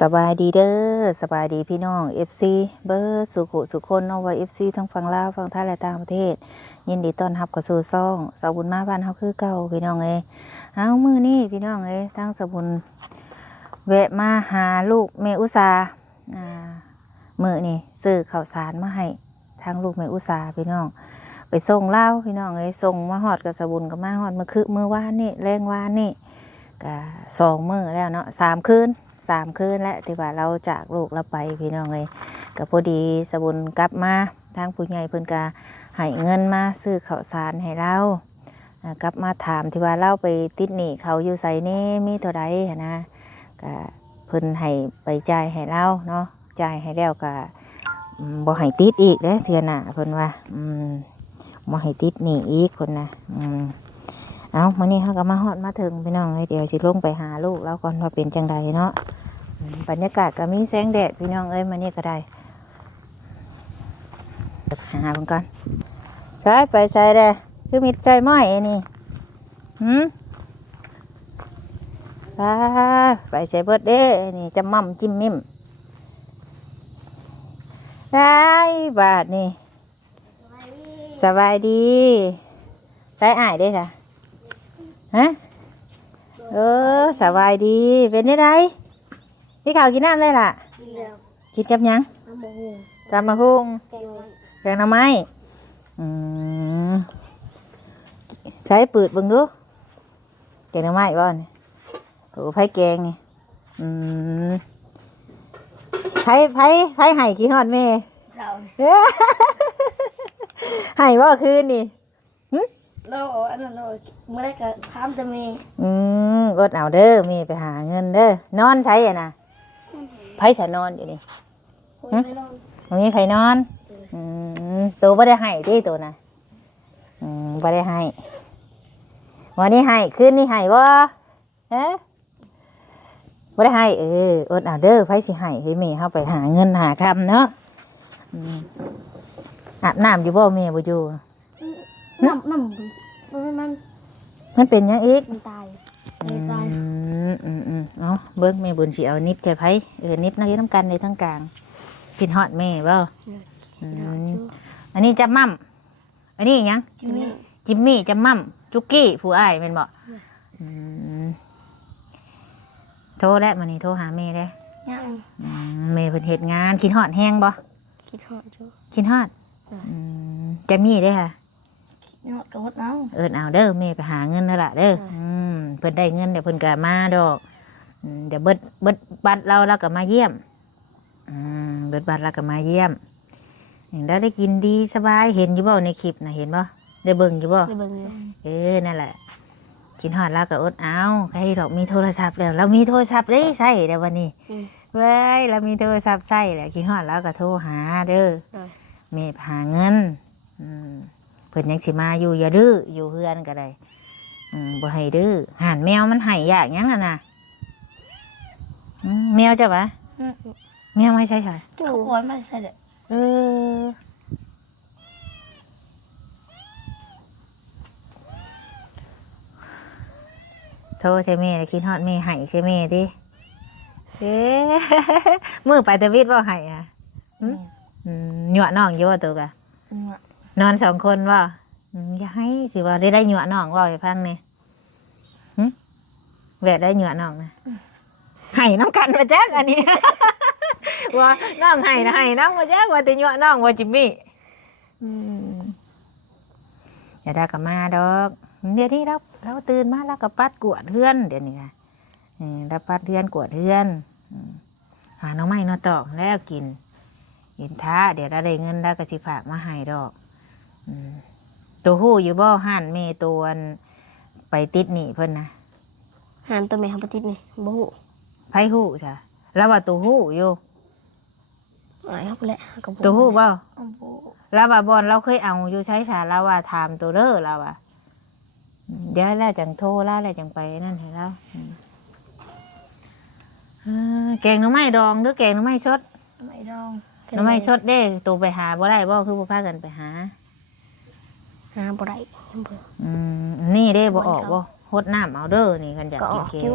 สบายดีเด้อสบายดีพี่น้อง FC เบอร์สุขุสุคนเนาะว่า FC ทั้งฝั่งลาวฝั่งไทยและต่างประเทศยินดีต้อนรับเข้าสู่ซ่องสาวบุญมาบ้านเฮาคือเก่าพี่น้องเอ้ยเอามื้อนี้พี่น้องเอ้ยทั้งสาวบุญแวะมาหาลูกแม่อุษามื้อนี้ซื้อข้าวสารมาให้ทางลูกแม่อุษาพี่น้องไปส่งเล่าพี่น้องเอ้ยส่งมาฮอดกับสาวบุญก็มาฮอดมื้อวานนี่แรงวานนี่ก็2 มื้อแล้วเนาะ3 คืนและที่ว่าเราจากลูกเราไปพี่น้องเลยก็พอดีสบุญกลับมาทางผู้ใหญ่เพิ่นก็ให้เงินมาซื้อข้าวสารให้เรากลับมาถามที่ว่าเราไปติดหนี้เขาอยู่ไสนี่มีเท่าใดนะก็เพิ่นให้ไปจ่ายให้เราเนาะจ่ายให้แล้วก็บ่ให้ติดอีกเด้อเทื่อหน้าเพิ่นว่าบ่ให้ติดหนี้อีกคนนะเอามื้อนี้เขาก็มาฮอดมาถึงพี่น้องเลยเดี๋ยวสิลงไปหาลูกแล้วก่อนว่าเป็นจังใดเนาะบรรยากาศก็มีแสงแดดพี่น้องเอ้ยมื้อนี้ก็ได้หาเพิ่นก่อนใช้ไปใส่เด้อคือมิดใจม้อยนี่ไปใส่เบิดเด้นี่จะมั่มจิ้มมิ่มได้บาทนี่สบายดีใส่อ้ายเด้จ้ะฮะสบายดีเป็นยังไงพี่ข่าวกินน้ำได้ล่ะกินกับยังตำมะฮุงแกงหน่อไม้ใช้ปืดเบิ่งดูแกงหน่อไม้ก่อนโอ้ไผ่แกงนี่ไผ่ไห่กินฮอดแม่ไห่ว่าคืนนี่เราอันนั้นเราเมื่อไรก็ถามจะมีอดเอาเด้อมีไปหาเงินเด้อนอนใช้อ่ะนะไผฉันนอนอยู่นี่ตรงนี้ใครนอนตัวไม่ได้ให้ที่ตัวนะไม่ได้ให้วันนี้ให้คืนนี้ให้บ่ไม่ได้ให้อดเอาเด้อไผสิให้ให้แม่เข้าไปหาเงินหาคำเนาะอาบน้ำอยู่บ่แม่บ่อยู่น้ำมันเป็นยังอีกมันตายเนาะเบิ้งแม่บุญสิเอานิบใจไผนิบนักเรียนน้ำกันในทั้งกลางกินฮอดแม่บ่อันนี้จับมั่มอันนี้ยังจิมมี่จับมั่มจุกกี้ผู้อ้ายแม่นบ่โทรแล้วมื้อนี้โทรหาแม่ได้ยังแม่เพิ่นเฮ็ดงานกินฮอดแห้งบ่คิดฮอดจุกินฮอดจัมมี่เด้ค่ะยอดกับวัดเอาเอาเด้อแม่ไปหาเงินแล้วล่ะเด้อเพิ่นได้เงินเดี๋ยวเพิ่นก็มาดอกเดี๋ยวเบิดบัตรเราก็มาเยี่ยมเบิดบัตรเราก็มาเยี่ยมแล้วได้กินดีสบายเห็นอยู่บ่ในคลิปนะเห็นบ่ได้เบิ่งอยู่บ่ได้เบิ่งนั่นแหละกินฮอดเราก็อดเอาใครดอกมีโทรศัพท์แล้วเรามีโทรศัพท์ได้ใช้เดี๋ยววันนี้เว้ยเรามีโทรศัพท์ใช้แล้วกินฮอดเราก็โทรหาเด้อแม่หาเงินเพิ่นยังสิมาอยู่อย่าดื้ออยู่เฮือนก็ได้บ่ให้ดื้อห่านแมวมันให้ยากยังอ่ะนะแมวจ้ะปะแมวไม่ใช่ค่ะเขาปล่อยมาใส่เด้อโทรใช่แม่คิดฮอดแม่ให้ใช่แม่ดิมือไปตะวิดบ่ให้อ่ะหยั่วน้องอยู่ว่าตัวกะนอน2 คนว่าอย่าให้สิว่าได้หยั่วน้องว่าให้ฟังนี่แหวะได้หยั่วน้องนะให้น้ำกันมาแจ๊กอันนี้ว่าน้องให้นะให้น้องมาแจ๊กว่าแต่หยั่วน้องว่าจิมมี่อย่าได้กับมาดอกเดี๋ยวนี้เราตื่นมาแล้วก็ปัดกวดเฮือนเดี๋ยวนี้ค่ะแล้วปัดเฮือนกวดเฮือนหาน้องไม้นอตอกแล้วกินท้าเดี๋ยวเราได้เงินแล้วก็สิฝากมาให้ดอกตัวหู้อยู่บ่ห่านเมตัวไปติดหนีเพิ่นนะหันตัวแม่เขาไปติดนี่บ่ฮู้ไผหู้จ้ะแล้วว่าตัวหู้อยู่เอาไปแหละตัวหู้บ่แล้วว่าบอลเราเคยเอาอยู่ใช้สารแล้วว่าถามตัวเด้อเราว่าเดี๋ยวแล้วจังโทรแล้วจังไปนั่นให้แล้วแกงหน่อไม้ดองหรือแกงหน่อไม้สดไม่ดองหน่อไม้สดเด้ตัวไปหาบ่ได้บ่คือบ่พากันไปหาบ่ได้นี่เด้บ่ออกบ่ฮดน้ำเอาเด้อนี่กันอยากกินเค้ก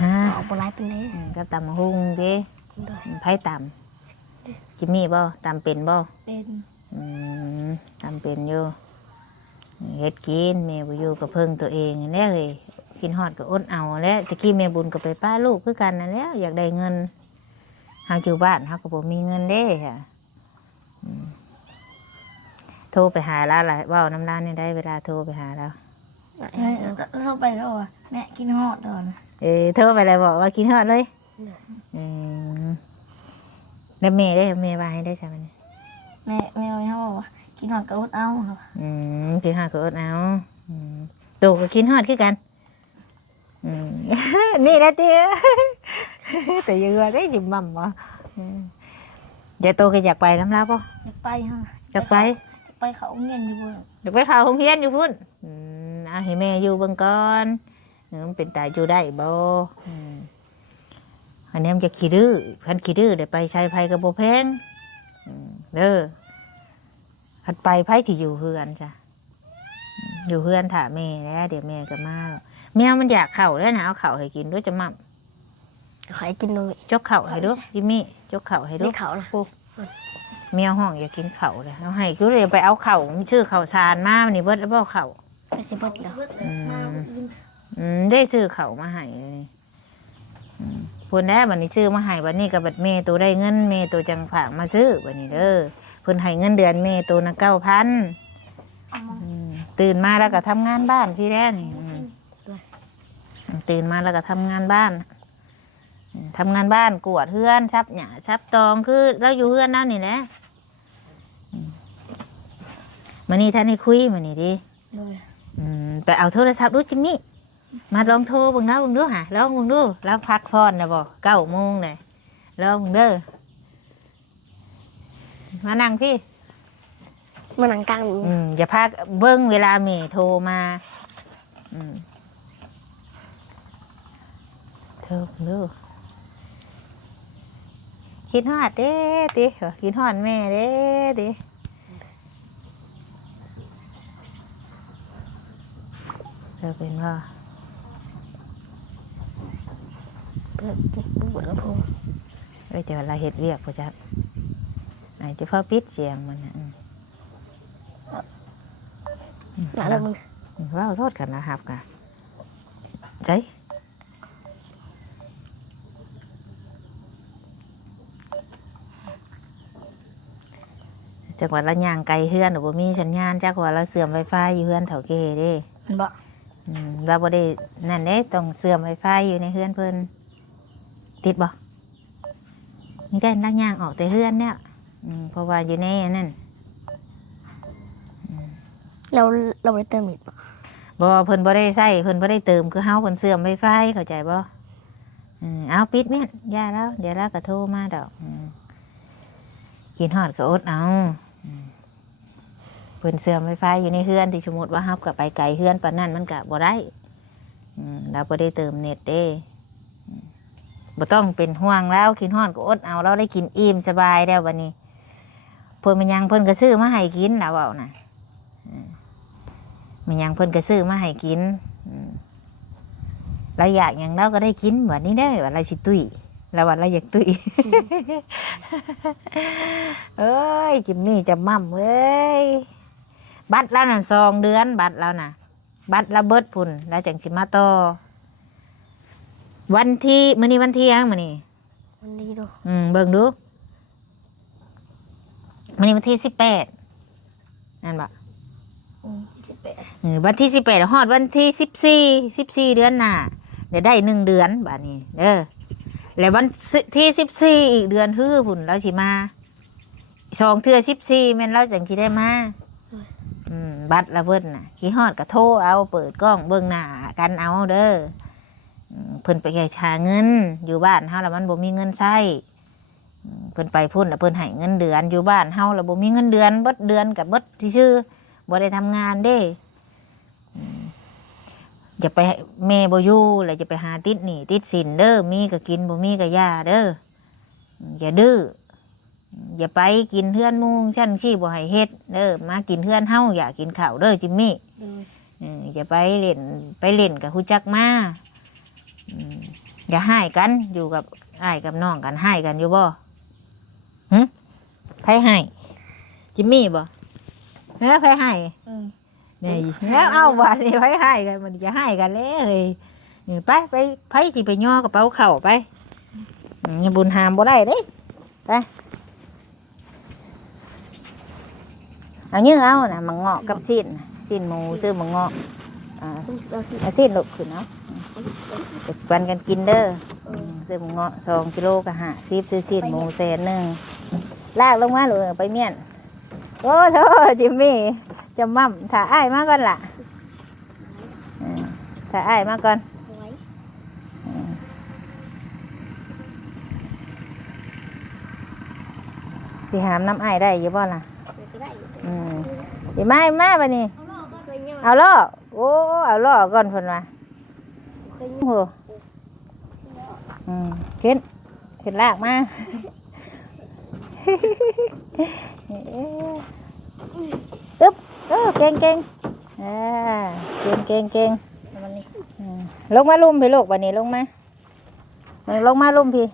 ฮะ เอาปลาเป็นไง ก็ตำหุ่งเด้ โดย ไผตำจิมมี่บ่ตำเป็นบ่ เป็น อืมตำเป็นอยู่เฮ็ดกินแม่บ่อยู่ก็เพิ่งตัวเองนี่แหละเฮ้ยกินฮอดก็อดเอาแหล้วตะกี้แม่บุญก็ไปป้าลูกคือกันนั่นแหล้วอยากได้เงินเฮาอยู่บ้านเฮาก็บ่มีเงินเด้ค่ะอืมโทรไปหาแล้วล่ะเว้าน้ำร้านนี่ได้เวลาโทรไปหาแล้ว เราไปแล้วอ่ะแม่กินฮอดตอน โทรไปเลยบอกว่ากินฮอดเลยอืมแล้วแม่ได้แม่ว่าให้ได้ใช่ไหมเนี่ย แม่เขาบอกว่ากินฮอดก็อดเอาครับ กินฮอดก็อดเอาตู่ก็กินฮอดคือกันนี่แหละเตี้ย แต่ยังว่าได้ยิ้มมั่มวะเดี๋ยวโตก็อยากไปน้ำลาป่ะ อยากไปฮะ อยากไป ไปเขาเงียนอยู่บน อยากไปข่าวโรงเรียนอยู่พุ่นเอาให้แม่อยู่เบิ่งก่อนมันเป็นตายอยู่ได้บ่อันนี้มันจะขี้ดื้อพันขี้ดื้อเดี๋ยวไปใช้ไผกับโบแพงเด้อพัดไปไผที่อยู่เฮือนจ้ะอยู่เฮือนถ่าแม่แล้วเดี๋ยวแม่ก็มาแมวมันอยากเข่าแล้วนะเอาเข่าให้กินด้วยจะมั่ม ใครกินเลย จกเข่าให้ดูจิมมี่จกเข่าให้ดู ไม่เขาละ แมวห้องอยากกินเข่าเลยเอาให้คือเลยไปเอาเข่าชื่อเข่าชานมาวันนี้เบิดแล้วบ่เข่า ไปสิเบิดแล้ว ได้ซื้อเข่ามาให้เลยพูนแน่บันนี้ซื้อมาให้บันนี้กับบัดเมตัวได้เงินเมตัวจังฝากมาซื้อบันนี้เด้อเพิ่นให้เงินเดือนเมตัวนะ9,000ตื่นมาแล้วก็ทำงานบ้านที่แรกนี่ตื่นมาแล้วก็ทำงานบ้านทำงานบ้านกวาดเฮือนซับหญ้าซับตองคือเราอยู่เฮือนนั่นนี่แหละมานี่ท่านให้คุยมานี่ดิไปเอาโทรศัพท์ดูจิมมี่มาลองโทรเบิ่งแล้วเบิ่งดูหะลองเบิ่งดูแล้วพักพรนะบอก9 โมงเลยลองเบิ่งเด้อมานั่งพี่ มันหนังกลาง อย่าพักเบิ่งเวลาเมย์โทรมาเธอเด้อคิดฮอดเด้ติคิดฮอดแม่เด้ติเธอเป็นว่าปวดกระพุ้ง เดี๋ยวเราเห็ดเรียกพ่อจักไหนจะพ่อปิดเสียงมันนะ หนาแล้วมึง ว่าโทษกันนะครับกันใจจักว่าละย่างไกลเฮือนหรือบ่มีสัญญาณจักว่าละเสื่อมไฟฟ้าอยู่เฮือนเถาเกเด้ มันบอก เราบ่ได้นั่นเด้ต้องเสื่อมไฟฟ้าอยู่ในเฮือนเพิ่นติดบ่นี่ได้ลักย่างออกแต่เฮือนเนี่ยเพราะว่าอยู่ในนั่น เราไปเติมอีก บ่เพิ่นบ่ได้ใส่เพิ่นบ่ได้เติมคือเฮาเพิ่นเสื่อมไฟฟ้าเข้าใจบ่เอาปิดแม่นย่าแล้วเดี๋ยวเราก็โทรมาดอกกินฮอดก็อดเอาเพิ่นเสื่อมไฟฟ้าอยู่ในเฮือนที่สมมุติว่าเฮาก็ไปไกลเฮือนปานนั้นมันก็บ่ได้เราบ่ได้เติมเน็ตเด้บ่ต้องเป็นห่วงแล้วกินฮอดก็อดเอาเราได้กินอิ่มสบายแล้วบัดนี้เพิ่นมันยังเพิ่นก็ซื้อมาให้กินแล้วเว้าน่ะมันยังเพิ่นก็ซื้อมาให้กินเราอยากอย่างเราก็ได้กินแบบนี้ได้ว่าเราสิตุ้ยเราว่าเราอยากตุ้ย เอ้ยจิมมี่จะมั่มเอ้ยบัตรแล้วน่ะ2 เดือนบัตรแล้วน่ะบัตรระเบิดพุ่นแล้วจังสิมาต่อวันที่มื้อนี้วันที่ยังมื้อนี้ มันดีดู เบิ่งดูมื้อนี้วันที่18นั่นบ่วันที่18ฮอดวันที่14เดือนหน้าเดี๋ยวได้1 เดือนบัดนี้แล้ววันที่14อีกเดือนฮื้อพุ่นเราสิมา2 เทื่อ14แม่นเราจังสิได้มาบัตรละเพิ่นน่ะขี้ฮอดก็โทรเอาเปิดกล้องเบิ่งหน้ากันเอาเด้อเพิ่นไปหาเงินอยู่บ้านเฮาแล้วมันบ่มีเงินใช้เพิ่นไปพุ่นแล้วเพิ่นให้เงินเดือนอยู่บ้านเฮาแล้วบ่มีเงินเดือนเบิดเดือนกับเบิดซื่อบ่ได้ทำงานเด้อย่าไปแม่บ่อยู่แล้วจะไปหาติดหนี้ติดสินเด้อมีก็กินบ่มีก็ย่าเด้ออย่าดื้ออย่าไปกินเฮือนมุงชั้นชี้บ่ให้เฮ็ดเด้อมากินเฮือนเฮาอย่ากินข้าวเด้อจิมมี่อย่าไปเล่นกับฮู้จักมา อย่าให้กันอยู่กับอ้ายกับน้องกันให้กันอยู่บ่หึไผให้จิมมี่บ่ไผให้ นี่แล้วเอาวันนี้ไผให้กันมันจะให้กันเลยนี่ไปไผสิไปย่อกระเป๋าเข่าไปนี่บุญหามบ่ได้เด้ไปเอาเนื้อเอานะมังเงาะกับสิ้นหมูซื้อมังเงาะเอาสิ้นลูกขึ้นเนาะเด็กวันกันกินเด้อซื้อมังเงาะ2 กิโลก็50ซื้อสิ้นหมู100,000ลากลงมาเลยไปเมียนโอ้โธ่จิมมี่จะมั่มถ่าอ้ายมาก่อนล่ะถ่าอ้ายมาก่อนสิหามน้ำอ้ายได้อยู่บ่ล่ะเดี๋ยวมาบัดนี้เอาล่อโอ้เอาล่อก่อนเพิ่นว่าโหขึ้นลากมาตึ๊บเก่งเก่งลงมาลุ่มพี่ลูกบัดนี้ลงมาลุ่มพี่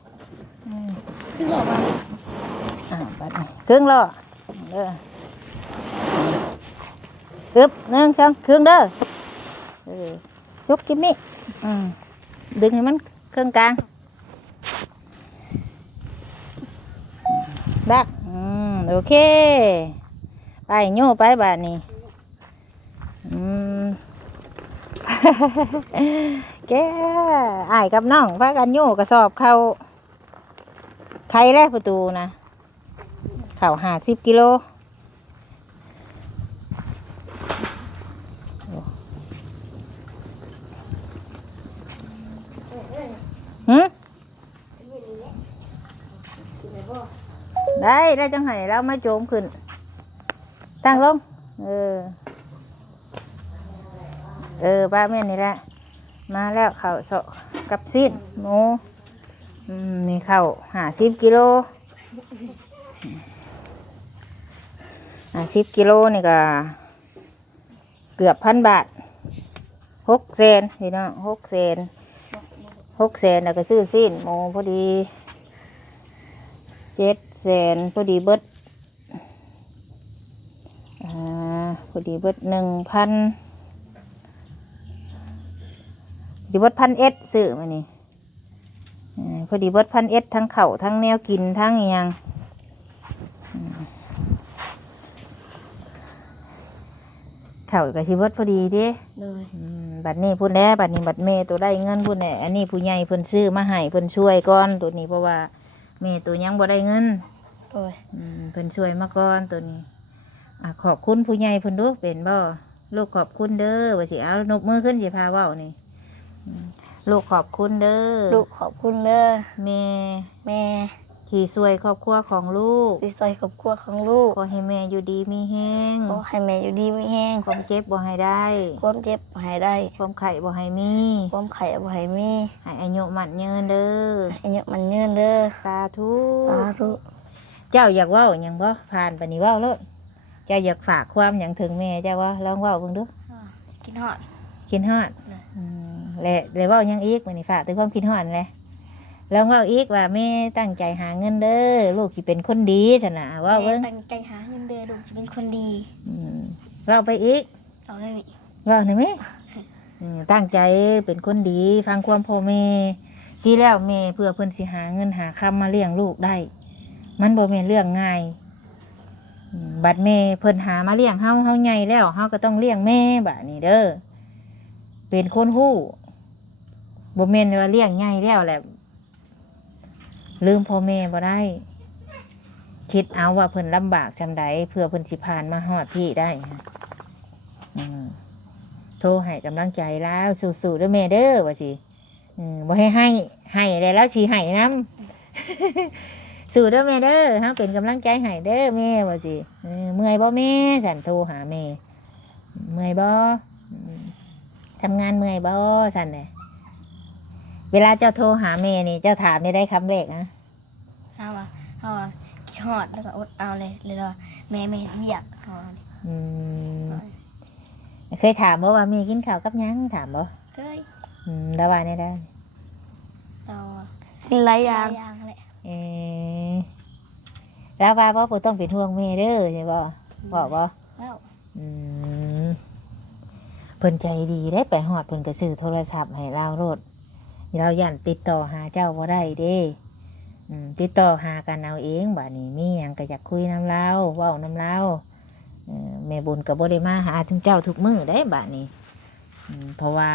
ขึ้นหล่อมาบัดนี้ครึ่งล่อตึ๊บ1 2ครึ่งเด้อชุกจิมมี่ดึงให้มันครึ่งกลางดักโอเคไปโย่ไปบาดนี้แกอ้ายกับน้องพากันโย่กระสอบเข้าใครแลกประตูนะเข้า50 กิโลได้จังไห้แล้วมาโจมขึ้นตั้งลงป้าแม่นี่แหละมาแล้วข้าวสกับสิ้นหมูนี่ข้าว50 กิโล50 กิโลนี่ก็เกือบ1,000 บาท600,000พี่น้อง600,000แล้วก็ซื้อสิ้นหมูพอดี700,000พอดีเบิด1,000ดีเบิด1,100ซื้อมานี่พอดีเบิด1,100ทั้งข้าวทั้งแนวกินทั้งอีหยังข้าวกับชีวิตพอดีเด้บัดนี้พูดแล้วบัดนี้บัดเมตัวได้เงินพูดแหละอันนี้ผู้ใหญ่เพิ่นซื้อมาให้เพิ่นช่วยก่อนตัวนี้เพราะว่าแม่ตัวยังบ่ได้เงินเพิ่นช่วยมาก่อนตัวนี้ขอบคุณผู้ใหญ่เพิ่นดูเป็นบ่ลูกขอบคุณเด้อว่าสิเอานบมือขึ้นสิพาเว้านี่ลูกขอบคุณเด้อลูกขอบคุณเด้อแม่ ที่ช่วยครอบครัวของลูกขอให้แม่อยู่ดีมีแห้งความเจ็บบ่ให้ได้ความไข้บ่ให้มีให้อายุมั่นยืนเด้อสาธุเจ้าอยากเว้าหยังบ่ผ่านไปนี่เว้าโลดเจ้าอยากฝากความหยังถึงแม่เจ้าว่าลองเว้าเบิ่งดูคิดฮอดและเว้าหยังอีกมื้อนี้ฝากถึงความคิดฮอดแหละลองเว้าอีกว่าแม่ตั้งใจหาเงินเด้อลูกสิเป็นคนดีซั่นน่ะเว้าเบิ่งตั้งใจหาเงินเด้อลูกสิเป็นคนดีเว้าไปอีกเอาได้มั้ยเว้าได้มั้ยตั้งใจเป็นคนดีฟังความพ่อแม่สิแล้วแม่เพื่อเพิ่นสิหาเงินหาคำมาเลี้ยงลูกได้มันบ่แม่นเรื่องง่ายบัดแม่เพิ่นหามาเลี้ยงเฮาใหญ่แล้วเฮาก็ต้องเลี้ยงแม่บัดนี้เด้อเป็นคนฮู้บ่แม่นว่าเลี้ยงใหญ่แล้วแหละลืมพ่อแม่บ่ได้คิดเอาว่าเพิ่นลำบากจำใดเพื่อเพิ่นสิผ่านมาฮอดพี่ได้โทรให้กำลังใจแล้วสู้ๆเด้อแม่เด้อว่าสิบ่ให้แล้วสิให้นำสู้เด้อแม่เด้อเฮาเป็นกำลังใจให้เด้อแม่ว่าสิเมื่อยบ่แม่สั่นโทรหาแม่เมื่อยบ่ทำงานเมื่อยบ่สั่นแหละเวลาเจ้าโทรหาแม่นี่เจ้าถามได้คำแรกนะเอาว่าคิดฮอดแล้วก็อดเอาเลยว่าแม่เรียกเคยถามบ่ว่าแม่กินข้าวกับหยังถามบ่เคยแล้วว่าได้ เราหลายอย่างแหละ เออแล้วว่าบ่ต้องเป็นห่วงแม่เด้อใช่บ่บอกบ่ แล้ว อืมเพิ่นใจดีได้ไปฮอดเพิ่นก็ซื้อโทรศัพท์ให้เราโลดเราย่านติดต่อหาเจ้าบ่ได้เด้ติดต่อหากันเอาเองบัดนี้มีหยังก็อยากคุยนำเราเว้านำเราแม่บุญก็บ่ได้มาหาถึงเจ้าทุกมื้อได้บัดนี้เพราะว่า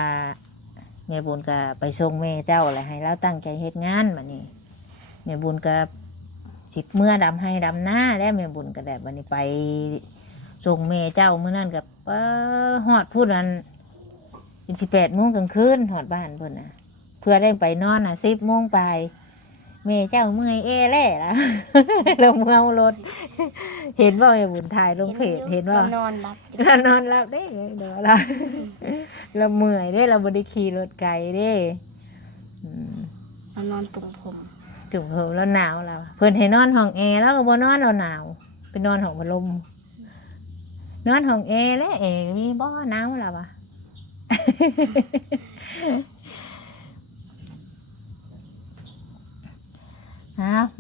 แม่บุญก็ไปส่งแม่เจ้าแหละให้เราตั้งใจเฮ็ดงานบัดนี้แม่บุญก็สิเมื่อดำให้ดำหน้าแล้วแม่บุญก็ได้บัดนี้ไปส่งแม่เจ้ามื้อนั้นก็ฮอดพูดนั้นเป็น18 โมงกลางคืนฮอดบ้านเพิ่นน่ะเพื่อได้ไปนอนน่ะ10 โมงไปแม่เจ้าเมื่อยแล่ละ ลงเมารถเห็นว่าแม่บุญถ่ายลงเพจเห็นว่าน อนหลับ นอนหลับได้ไงเดี๋ยวเราเมื่อยได้เราบ่ได้ขี่รถไกลเด้นอนตุ่มผม จุ่มเพิ่มแล้วหนาวแล้วเพิ่นให้นอนห้องแอร์แล้วก็บ่นอนเราหนาวไปนอนห้องพัดลมนอนห้องแอร์แล้วแอร์มีบ่หนาวแล้วอ่ะ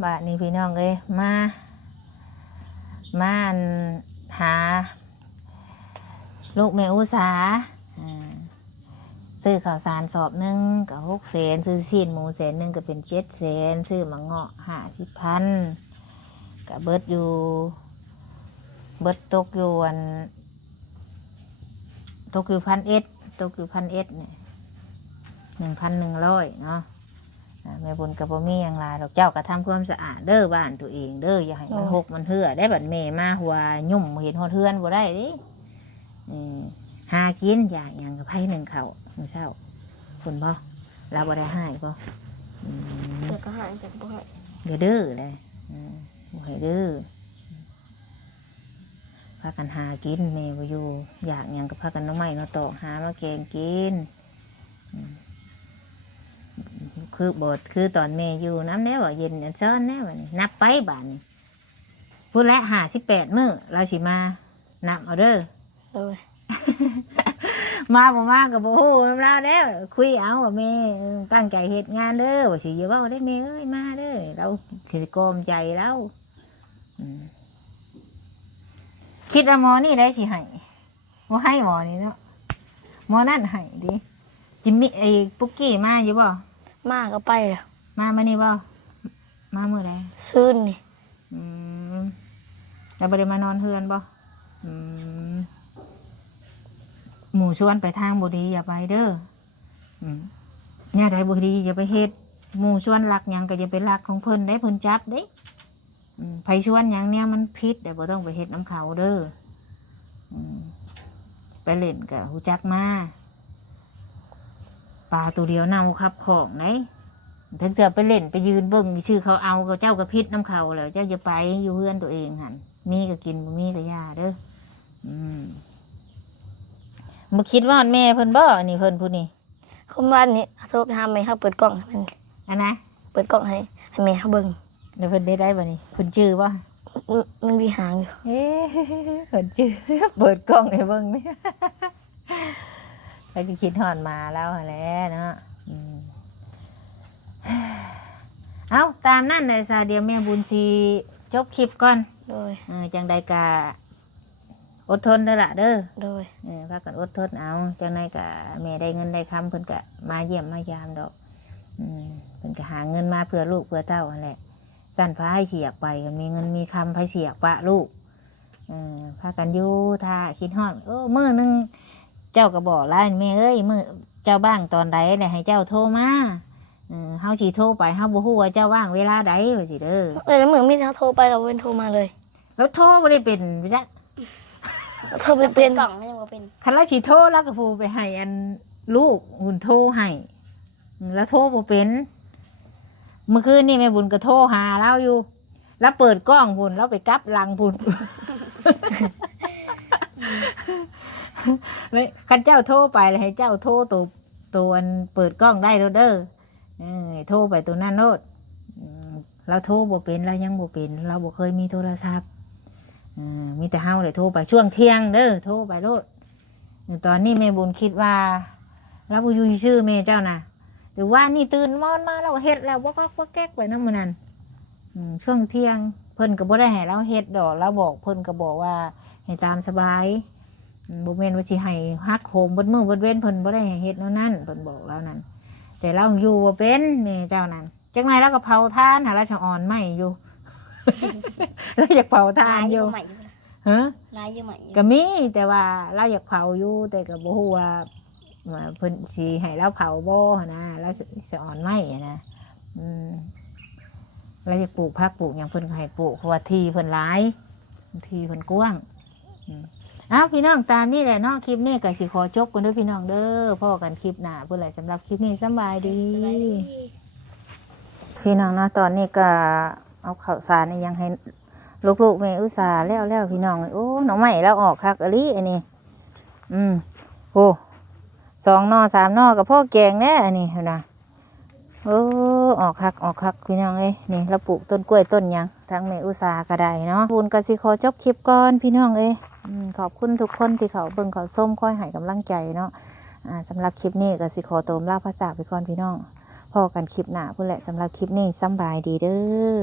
บัดนี้พี่น้องเลยมาอันหาลูกแม่อุตสาซื้อข้าวสารสอบหนึ่งกับ6 แสนซื้อซีนหมู1 แสนก็เป็น7 แสนซื้อมะเงาะ50,000กับเบิดตกอยู่1,100เนี่ย1,100เนาะแม่บุญกับบ่มีอย่างไรดอกเจ้าก็ทำความสะอาดเด้อบ้านตัวเองเด้ออย่าให้มันหกมันเหื่อได้บัดแม่มาหัวยุ่มเห็นหัวเทือนบ่ได้ดิหากินอย่างกับไผ่1ข้าวมื้อเช้าคุณบ่เราบ่ได้ให้บ่ เดี๋ยวก็หายจากบ่อย อย่าดื้อเลยบ่ให้ดื้อพากันหากินแม่บ่อยู่อยากหยังก็พากันน้ำไม้เนาะตอกหามาแกงกินคือตอนแม่อยู่น้ำแน่ว่าเย็นอันซ้อนแน่ว่านับไปบาทนี่พูดแล้ว58 มื้อเราสิมานับเอาเด้อ มาบ่มากับบ่ฮู้นำเราเด้อคุยเอาว่าแม่ตั้งใจเฮ็ดงานเด้อว่าสิอย่าเว้าได้แม่เอ้ยมาเด้อเราสิกอมใจเราคิดว่าหมอนี่ได้สิให้บ่ให้หมอนี่เนาะหมอนั่นให้ดิจิมมี่ไอ้ปุกกี้มาอยู่บ่ มากก็ไปแล้ว มานี่บ่มามื้อใด ซื่นนี่ แล้วบ่ได้มานอนเฮือนบ่หมู่ชวนไปทางบ่ดีอย่าไปเด้อเนี่ยใดบ่ดีอย่าไปเฮ็ดหมู่ชวนรักหยังก็อย่าไปรักของเพิ่นได้เพิ่นจับเด้ไผชวนหยังเนี่ยมันผิดแต่บ่ต้องไปเฮ็ดน้ำเขาเด้อไปเล่นก็ฮู้จักมาปลาตัวเดียวเน่าครับของไหนถึงเถื่อไปเล่นไปยืนเบิ่งชื่อเขาเอาเจ้าก็พิษน้ำเขาแล้วเจ้าจะไปอยู่เพื่อนตัวเองหันมีก็กินบ่มีก็ยาเด้อมาคิดว่าแม่เพิ่นบ่นี่เพิ่นผู้นี้ คุณบ้านนี้โทรไปหาแม่เขาเปิดกล้องให้มัน อันนะ เปิดกล้องให้แม่เขาเบิ่ง เดี๋ยวเพิ่นได้บ่นี่เพิ่นชื่อบ่ มันมีหางอยู่ เเพิ่นชื่อ เปิดกล้องให้เบิ่งนี่ ไปคิดฮอดมาแล้วแหละเนาะเอาตามนั่นเลยซะเดี๋ยวแม่บุญสิจบคลิปก่อน โดย จังใดกะอดทนเด้อล่ะเด้อ โดย พากันอดทนเอาจังใดกะแม่ได้เงินได้คำเพิ่นกะมาเยี่ยมมายามดอกเพิ่นก็หาเงินมาเพื่อลูกเพื่อเต้านั่นแหละสั้นพาให้เสียกไปก็มีเงินมีคำพาเสียกปะลูกพากันอยู่ท่าคิดฮอดมื้อนึงเจ้าก็บอกแล้วแม่เอ้ยมื้อเจ้าบ้างตอนใดได้ให้เจ้าโทรมาเฮาสิโทรไปเฮาบ่ฮู้ว่าเจ้าว่างเวลาใดว่าสิเด้อแล้วเหมือนมีเขาโทรไปเราเป็นโทรมาเลย แล้วโทรบ่ได้เป็นจัก โทรไปเป็นกล่องไม่ยังเป็น คันละสิโทรแล้วก็ผู้ไปให้อันลูกหุ่นโทรให้แล้วโทรบ่เป็นเมื่อคืนนี่แม่บุญก็โทรหาเราอยู่ แล้วเปิดกล้องพุ่นแล้วไปกลับหลังพุ่น คันเจ้าโทรไปเลยให้เจ้าโทรตัวอันเปิดกล้องได้เด้อโทรไปตัวนั้นโนดเราโทรบ่เป็นเรายังบ่เป็นเราบ่เคยมีโทรศัพท์มีแต่เฮาเลยโทรไปช่วงเที่ยงเด้อโทรไปโลดตอนนี้แม่บุญคิดว่าเราบ่อยู่ชื่อแม่เจ้าน่ะ หรือว่านี่ตื่นมอนมาเราเฮ็ดแล้วบ่ก็แก๊กไปนำมื้อนั้นช่วงเที่ยงเพิ่นก็บ่ได้ให้เราเฮ็ดดอกเราบอกเพิ่นก็บอกว่าให้ตามสบายบ่แม่นว่าสิให้ฮักโหมเบิดมื้อเบิดเว้นเพิ่นบ่ได้ให้เฮ็ดแนวนั้นเพิ่นบอกแล้วนั่นแต่เราอยู่บ่เป็นนี่เจ้านั่นจังไดเราก็เผาทานหาราชอ่อนไหม้อยู่ เราอยากเผาทานอยู่ ใหม่อยู่ ฮะ ลายอยู่ใหม่อยู่ ก็มีแต่ว่าเราอยากเผาอยู่แต่ก็บ่ฮู้ว่าเพิ่นสิให้เราเผาบ่นะเราสิอ่อนไหม้นะเราอยากปลูกผักปลูกหยังเพิ่นก็ให้ปลูกเพราะว่าที่เพิ่นหลายที่เพิ่นกว้างอ้าวพี่น้องตามนี่แหละเนาะคลิปนี้ก็สิขอจบกันเด้อพี่น้องเด้อพ่อกันคลิปหน้าเพิ่นแหละสำหรับคลิปนี้สำบายดี สบายดี พี่น้องเนาะตอนนี้ก็เอาข้าวสารนี่ยังให้ลูกๆแม่อุตส่าห์แล้วพี่น้องโอ้หน่อไม้แล้วออกคักอะลิอันนี้โอ้2 หน่อ 3 หน่อกับพ่อแกงแน่อันนี้เห็นนะโอ้ออกคักพี่น้องเอ้ยนี่เราปลูกต้นกล้วยต้นหยังทั้งแม่อุตส่าห์ก็ได้เนาะบุญกสิขอจบคลิปก่อนพี่น้องเอ้ยขอบคุณทุกคนที่เขาเบิ่งเขาส้มคอยให้กำลังใจเนาะสำหรับคลิปนี้ก็สิขอโตมลาพระจากไปก่อนพี่น้องพอกันคลิปหน้าพุ่นแหละสำหรับคลิปนี้สำบายดีเด้อ